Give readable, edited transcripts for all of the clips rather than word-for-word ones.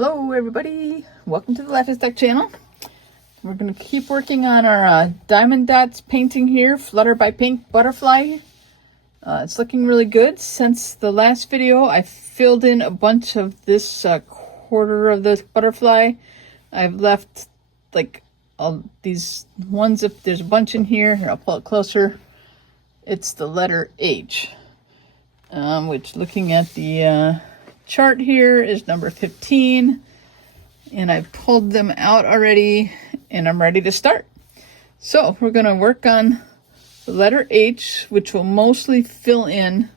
Hello everybody, welcome to the Life is Tech channel. We're going to keep working on our Diamond Dots painting here, Flutter by Pink Butterfly. It's looking really good. Since the last video I filled in a bunch of this quarter of this butterfly. I've left like all these ones, if there's a bunch in here, I'll pull it closer. It's the letter H, which looking at the chart here is number 15, and I've pulled them out already and I'm ready to start. So we're going to work on the letter H, which will mostly fill in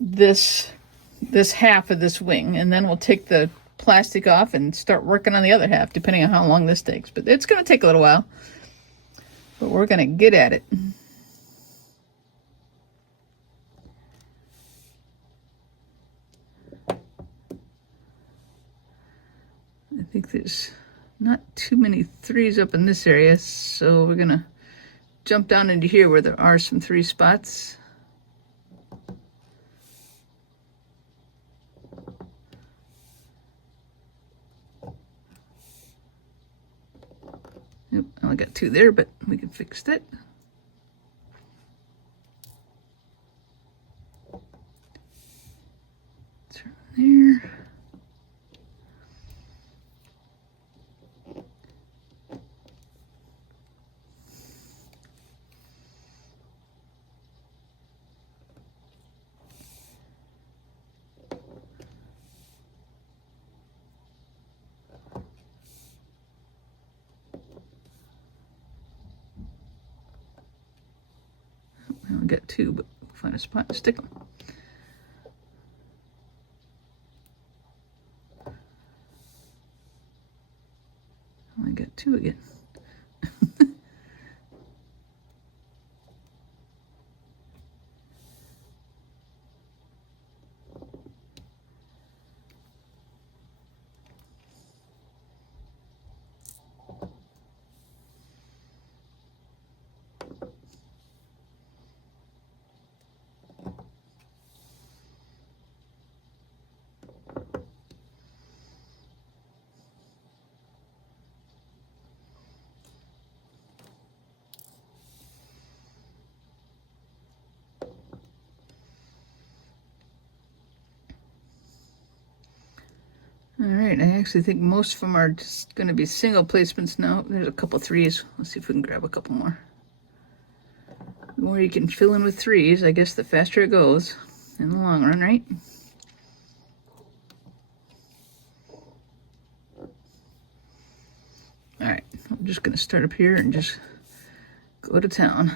this half of this wing, and then we'll take the plastic off and start working on the other half, depending on how long this takes. But it's going to take a little while, but we're going to get at it. I think there's not too many threes up in this area, so we're gonna jump down into here where there are some three spots. Yep, I only got two there, but we can fix that. Turn there. I only got two, but we'll find a spot and stick them. I only got two again. All right, I actually think most of them are just going to be single placements now. There's a couple threes. Let's see if we can grab a couple more. The more you can fill in with threes, I guess the faster it goes in the long run, right? All right, I'm just going to start up here and just go to town.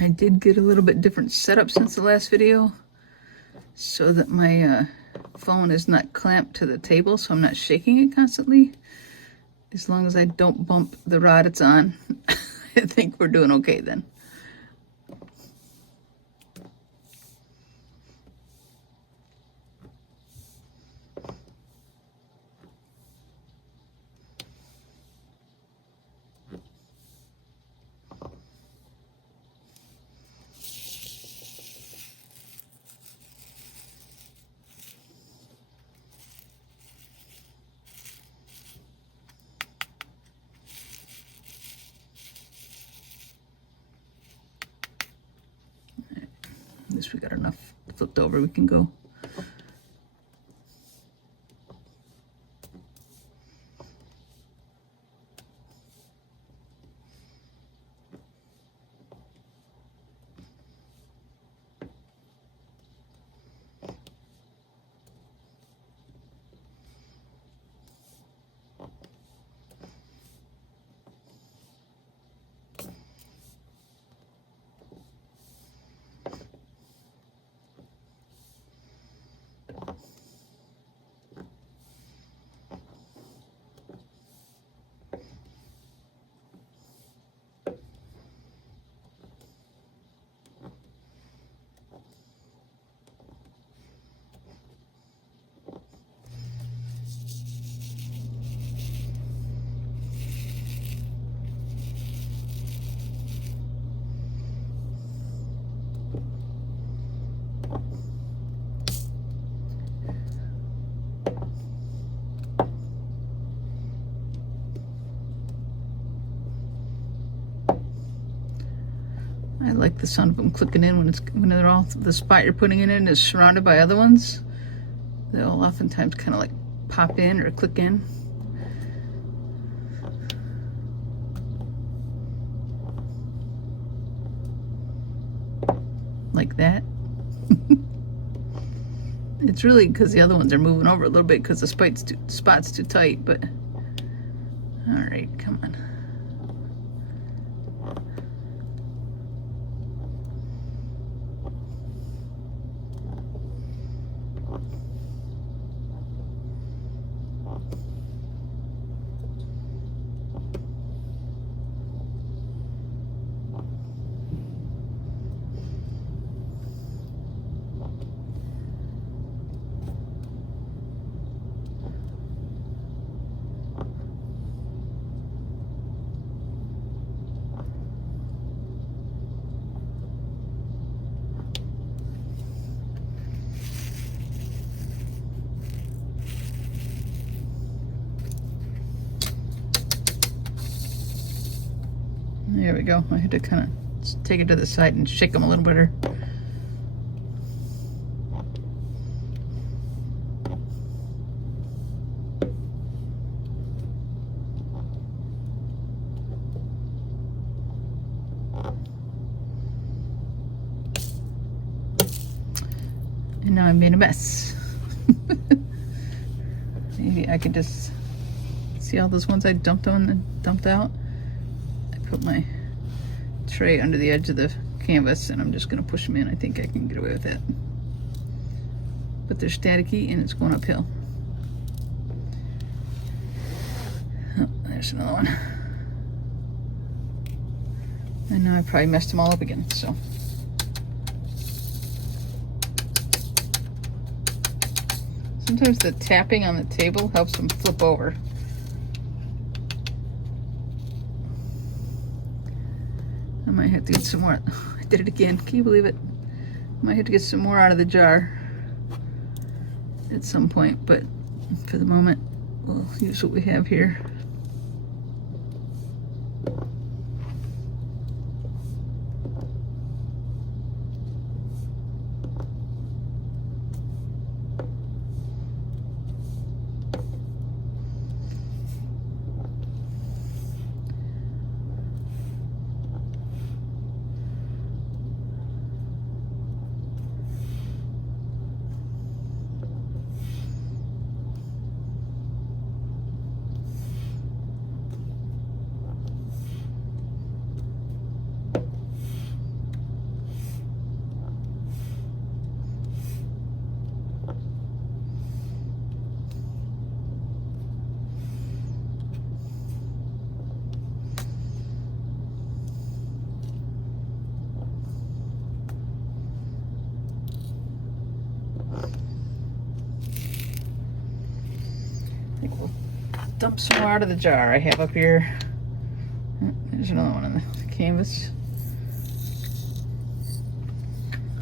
I did get a little bit different setup since the last video, so that my phone is not clamped to the table, so I'm not shaking it constantly. As long as I don't bump the rod it's on, I think we're doing okay then. At least we got enough flipped over, we can go. like the sound of them clicking in when they're all, the spot you're putting it in is surrounded by other ones. They'll oftentimes kind of like pop in or click in. Like that. It's really because the other ones are moving over a little bit because the spot's too tight, but all right, come on. There we go. I had to kind of take it to the side and shake them a little better. And now I made a mess. Maybe I could just see all those ones I dumped on and dumped out. Put my tray under the edge of the canvas and I'm just going to push them in. I think I can get away with that. But they're staticky and it's going uphill. Oh, there's another one. And now I probably messed them all up again, so. Sometimes the tapping on the table helps them flip over. I might have to get some more. I did it again. Can you believe it? I might have to get some more out of the jar at some point, but for the moment, we'll use what we have here. We'll dump some more out of the jar I have up here. There's another one on the canvas.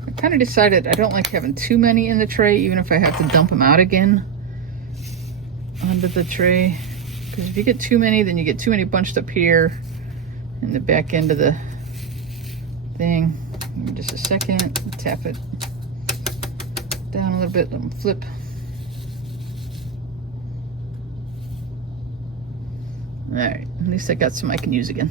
I kind of decided I don't like having too many in the tray, even if I have to dump them out again onto the tray. Because if you get too many, then you get too many bunched up here in the back end of the thing. Give me just a second, tap it down a little bit, let them flip. All right, at least I got some I can use again.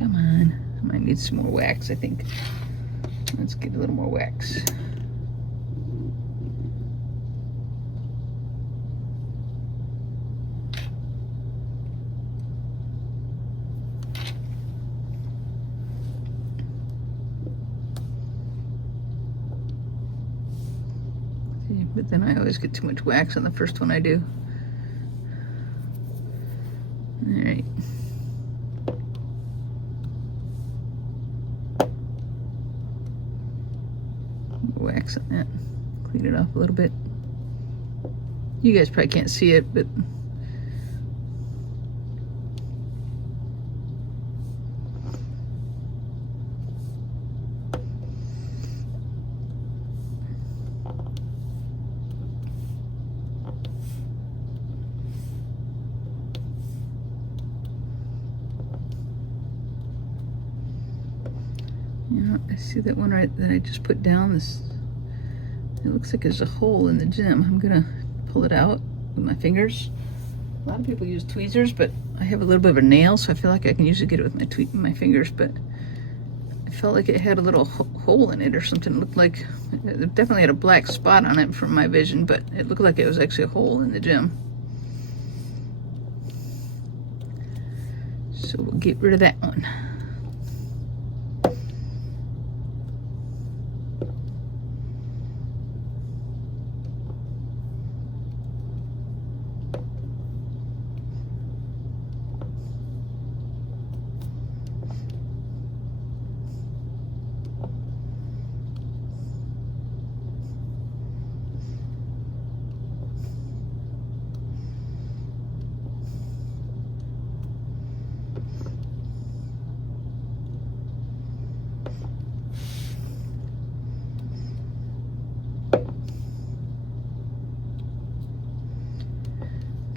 Come on, I might need some more wax, I think. Let's get a little more wax. But then I always get too much wax on the first one I do. All right. Wax on that. Clean it off a little bit. You guys probably can't see it, but You know, I see that one right that I just put down. This, it looks like there's a hole in the gem. I'm gonna pull it out with my fingers. A lot of people use tweezers, but I have a little bit of a nail, so I feel like I can usually get it with my fingers, but I felt like it had a little hole in it or something. It looked like, it definitely had a black spot on it from my vision, but it looked like it was actually a hole in the gem. So we'll get rid of that one.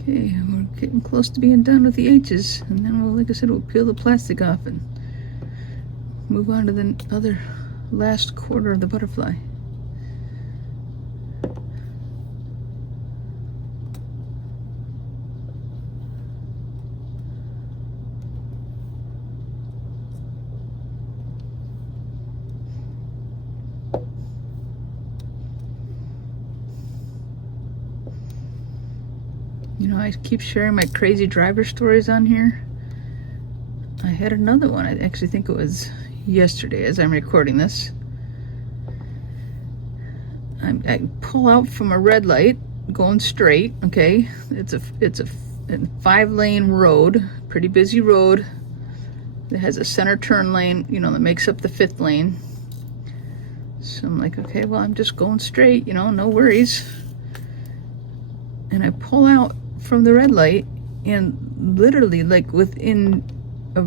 Okay, we're getting close to being done with the H's, and then we'll, like I said, we'll peel the plastic off and move on to the other last quarter of the butterfly. You know, I keep sharing my crazy driver stories on here. I had another one. I actually think it was yesterday as I'm recording this. I pull out from a red light going straight, okay? It's a 5-lane road, pretty busy road. It has a center turn lane, you know, that makes up the 5th lane. So I'm like, okay, well, I'm just going straight, you know, no worries. And I pull out from the red light, and literally, like, within a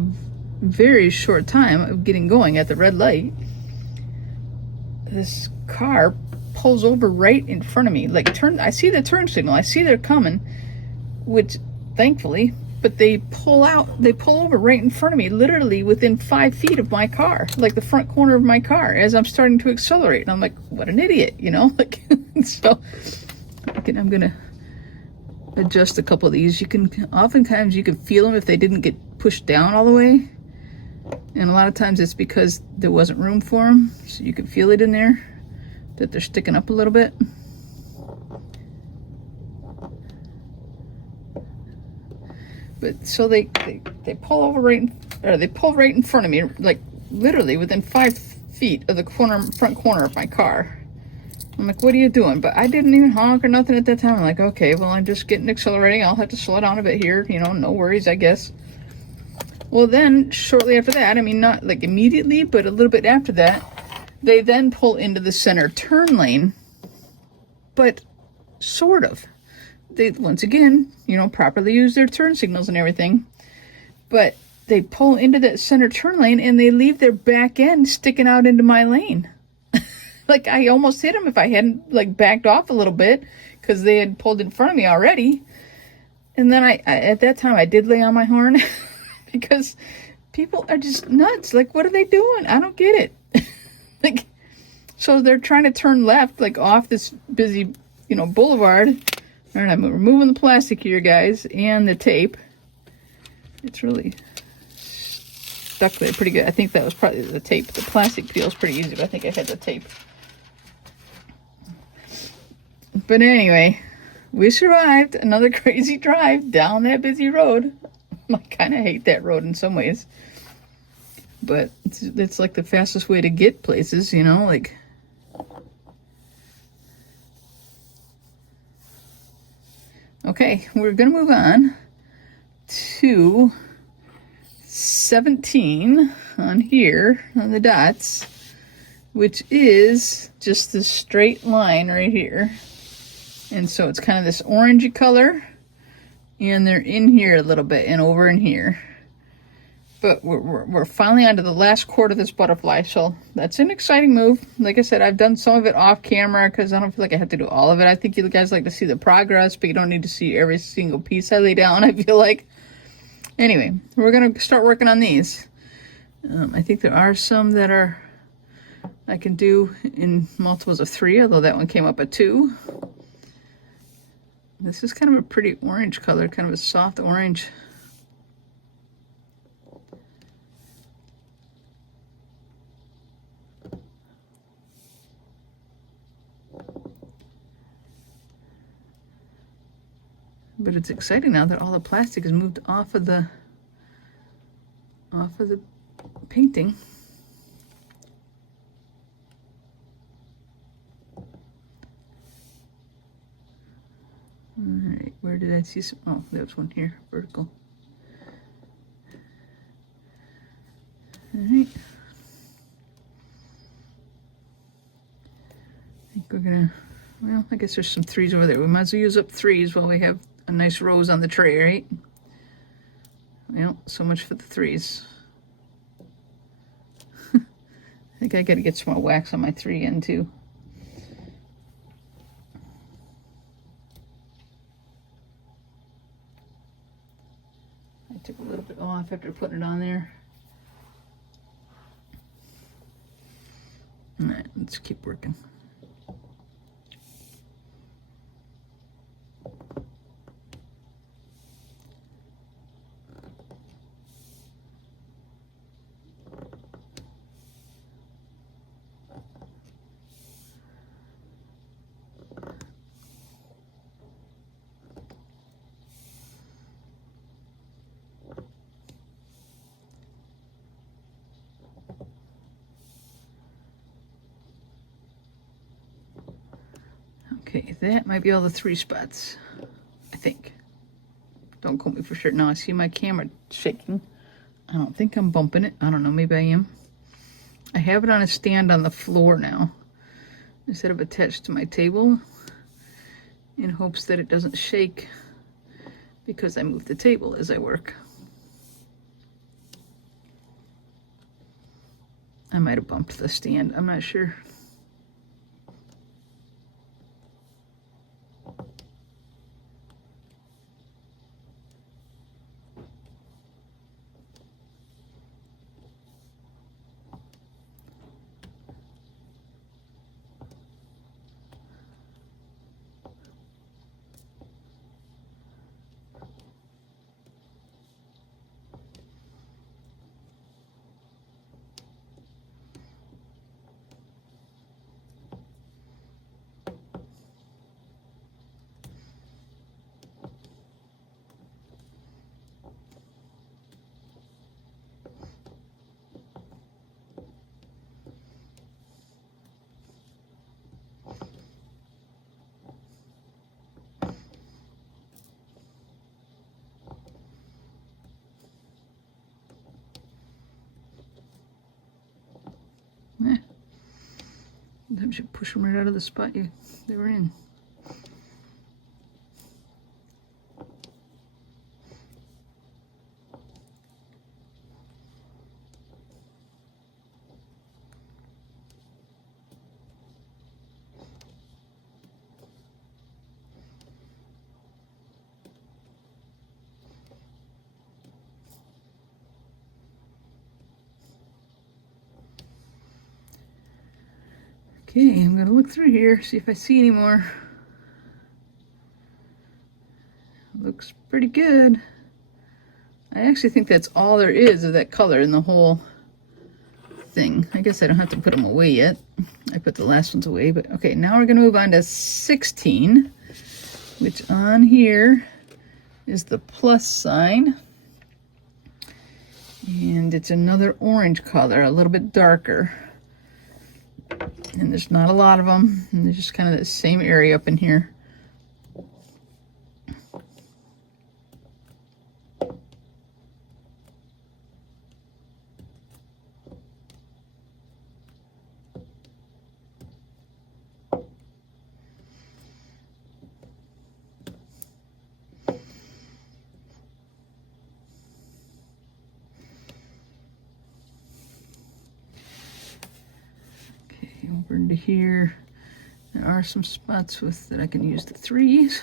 very short time of getting going at the red light, this car pulls over right in front of me. Like, I see the turn signal, I see they're coming, which thankfully, but they pull over right in front of me, literally within 5 feet of my car, like the front corner of my car, as I'm starting to accelerate. And I'm like, what an idiot, you know? Like, so I'm gonna adjust a couple of these. Oftentimes you can feel them if they didn't get pushed down all the way, and a lot of times it's because there wasn't room for them, so you can feel it in there that they're sticking up a little bit. But so they pull over they pull right in front of me, like literally within 5 feet of the front corner of my car. I'm like, what are you doing? But I didn't even honk or nothing at that time. I'm like, okay, well, I'm just getting accelerating. I'll have to slow down a bit here. You know, no worries, I guess. Well, then shortly after that, I mean, not like immediately, but a little bit after that, they then pull into the center turn lane, but sort of. They, once again, you know, properly use their turn signals and everything, but they pull into that center turn lane and they leave their back end sticking out into my lane. Like, I almost hit them if I hadn't, like, backed off a little bit, because they had pulled in front of me already. And then I at that time, I did lay on my horn, because people are just nuts. Like, what are they doing? I don't get it. Like, so they're trying to turn left, like, off this busy, you know, boulevard. All right, I'm removing the plastic here, guys, and the tape. It's really stuck there pretty good. I think that was probably the tape. The plastic peels pretty easy, but I think I had the tape. But anyway, we survived another crazy drive down that busy road. I kind of hate that road in some ways, but it's like the fastest way to get places, you know, like. Okay, we're gonna move on to 17 on here on the dots, which is just this straight line right here. And so it's kind of this orangey color, and they're in here a little bit and over in here. But we're finally onto the last quarter of this butterfly, so that's an exciting move. Like I said, I've done some of it off camera because I don't feel like I have to do all of it. I think you guys like to see the progress, but you don't need to see every single piece I lay down, I feel like. Anyway, we're going to start working on these. I think there are some that are I can do in multiples of 3, although that one came up at 2. This is kind of a pretty orange color, kind of a soft orange. But it's exciting now that all the plastic is moved off of the painting. All right, where did I see some? Oh, there's one here, vertical. All right. I think we're gonna, well, I guess there's some 3s over there. We might as well use up 3s while we have a nice rows on the tray, right? Well, so much for the 3s. I think I gotta get some more wax on my 3 end too. I took a little bit off after putting it on there. All right, let's keep working. Okay, that might be all the 3 spots, I think. Don't quote me for sure. Now I see my camera shaking. I don't think I'm bumping it. I don't know, maybe I am. I have it on a stand on the floor now, instead of attached to my table, in hopes that it doesn't shake because I move the table as I work. I might have bumped the stand, I'm not sure. Sometimes you push them right out of the spot they were in. Okay, I'm gonna look through here, see if I see any more. Looks pretty good. I actually think that's all there is of that color in the whole thing. I guess I don't have to put them away yet. I put the last ones away, but okay, now we're gonna move on to 16, which on here is the plus sign. And it's another orange color, a little bit darker. And there's not a lot of them, and there's just kind of the same area up in here. Over into here, there are some spots with that I can use the 3s.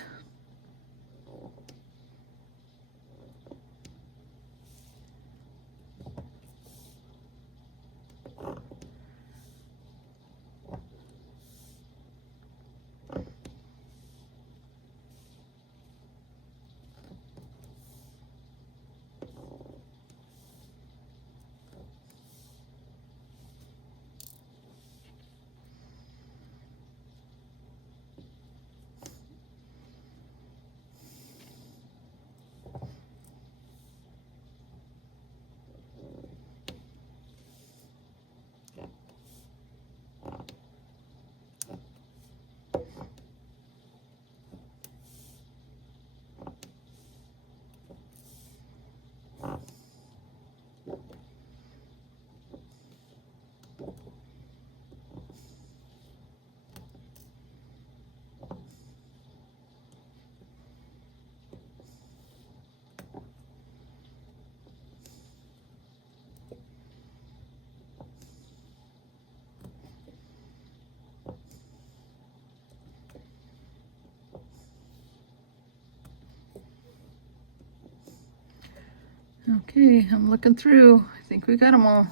Okay, I'm looking through. I think we got them all.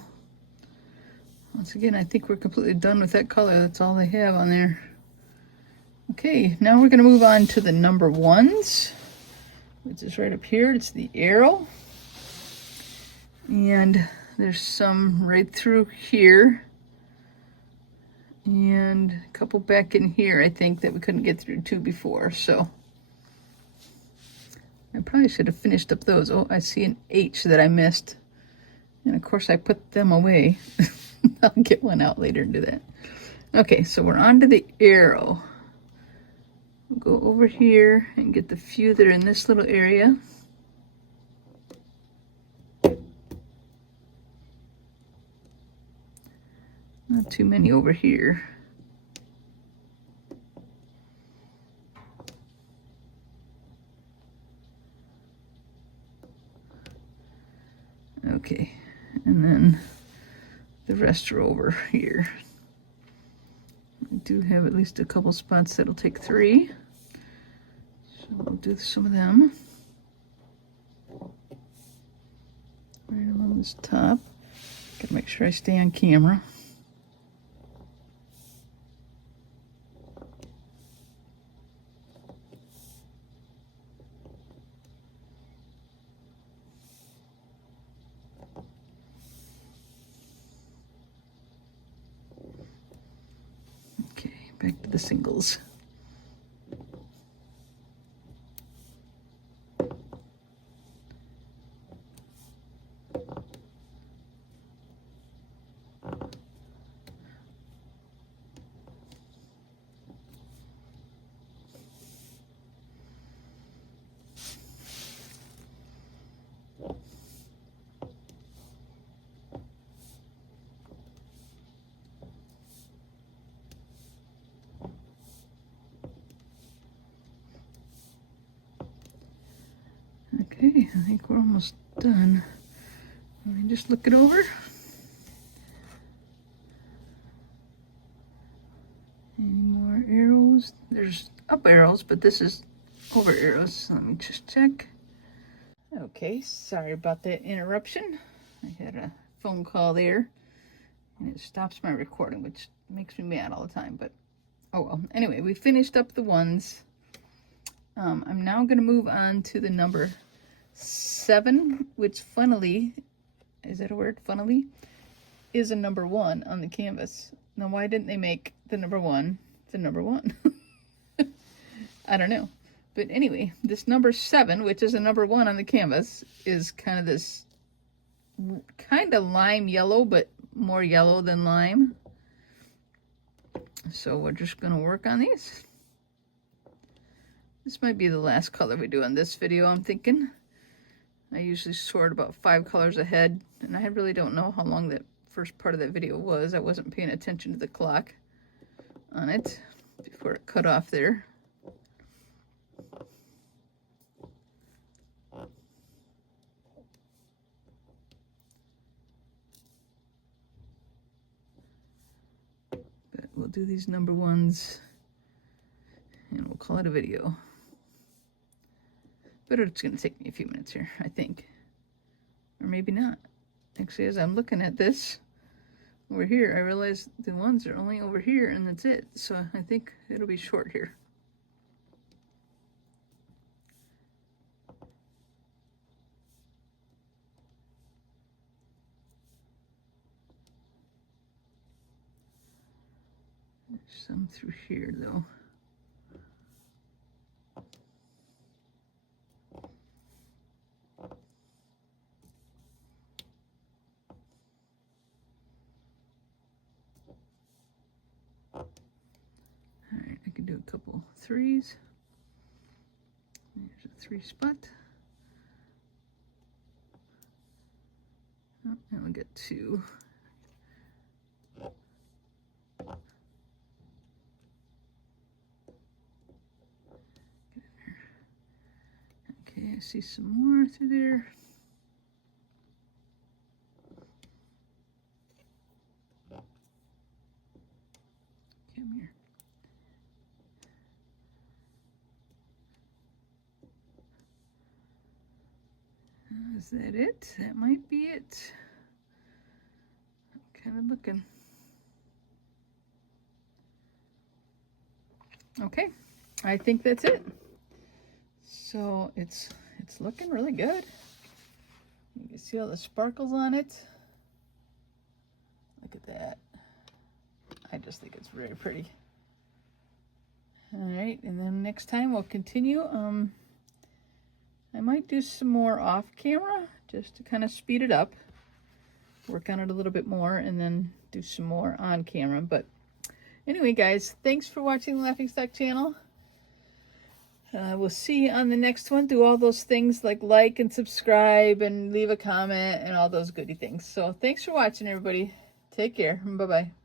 Once again, I think we're completely done with that color. That's all they have on there. Okay, now we're going to move on to the number ones, which is right up here. It's the arrow. And there's some right through here. And a couple back in here, I think, that we couldn't get through to before. So I probably should have finished up those. Oh, I see an H that I missed. And of course I put them away. I'll get one out later and do that. Okay, so we're on to the arrow. We'll go over here and get the few that are in this little area. Not too many over here. Okay, and then the rest are over here. I do have at least a couple spots that'll take 3. So we'll do some of them. Right along this top. Gotta make sure I stay on camera. Back to the singles. Okay, I think we're almost done. Let me just look it over. Any more arrows? There's up arrows, but this is over arrows. So let me just check. Okay, sorry about that interruption. I had a phone call there, and it stops my recording, which makes me mad all the time, but oh well. Anyway, we finished up the ones. I'm now going to move on to the number 7, which funnily, is that a word? Funnily, is a number 1 on the canvas. Now, why didn't they make the number 1 the number 1? I don't know. But anyway, this number 7, which is a number 1 on the canvas, is kind of this kind of lime yellow, but more yellow than lime. So we're just going to work on these. This might be the last color we do on this video, I'm thinking. I usually sort about 5 colors ahead, and I really don't know how long that first part of that video was. I wasn't paying attention to the clock on it before it cut off there. But we'll do these number 1s, and we'll call it a video. But it's going to take me a few minutes here, I think. Or maybe not. Actually, as I'm looking at this over here, I realize the ones are only over here, and that's it. So I think it'll be short here. There's some through here, though. Alright, I can do a couple 3s. There's a 3 spot. Oh, and we get 2. Okay, I see some more through there. Come here. Is that it? That might be it. I'm kind of looking. Okay, I think that's it. So it's looking really good. You can see all the sparkles on it. Look at that. I just think it's very pretty. All right, and then next time we'll continue. I might do some more off camera just to kind of speed it up, work on it a little bit more, and then do some more on camera. But anyway, guys, thanks for watching the Laughingstock channel. We'll see you on the next one. Do all those things like and subscribe and leave a comment and all those goody things. So thanks for watching, everybody. Take care. Bye-bye.